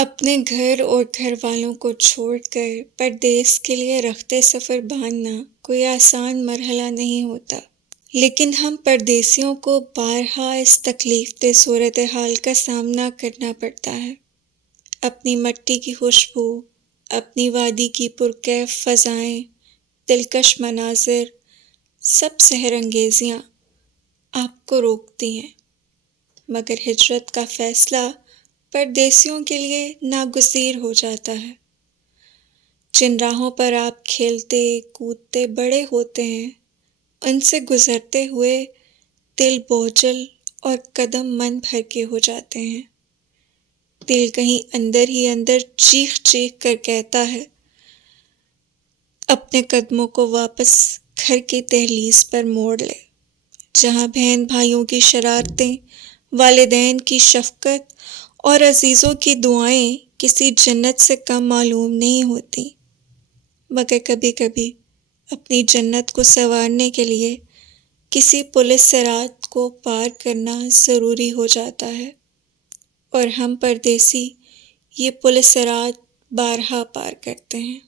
اپنے گھر اور گھر والوں کو چھوڑ کر پردیس کے لیے رخت سفر باندھنا کوئی آسان مرحلہ نہیں ہوتا، لیکن ہم پردیسیوں کو بارہا اس تکلیف دہ صورتحال کا سامنا کرنا پڑتا ہے۔ اپنی مٹی کی خوشبو، اپنی وادی کی پرکیف فضائیں، دلکش مناظر، سب سحر انگیزیاں آپ کو روکتی ہیں، مگر ہجرت کا فیصلہ پردیسیوں کے لیے ناگزیر ہو جاتا ہے۔ جن راہوں پر آپ کھیلتے کودتے بڑے ہوتے ہیں، ان سے گزرتے ہوئے دل بوجھل اور قدم من بھر کے ہو جاتے ہیں۔ دل کہیں اندر ہی اندر چیخ چیخ کر کہتا ہے، اپنے قدموں کو واپس گھر کی دہلیز پر موڑ لے، جہاں بہن بھائیوں کی شرارتیں، والدین کی شفقت اور عزیزوں کی دعائیں کسی جنت سے کم معلوم نہیں ہوتی، مگر کبھی کبھی اپنی جنت کو سنوارنے کے لیے کسی پلِ صراط کو پار کرنا ضروری ہو جاتا ہے، اور ہم پردیسی یہ پلِ صراط بارہا پار کرتے ہیں۔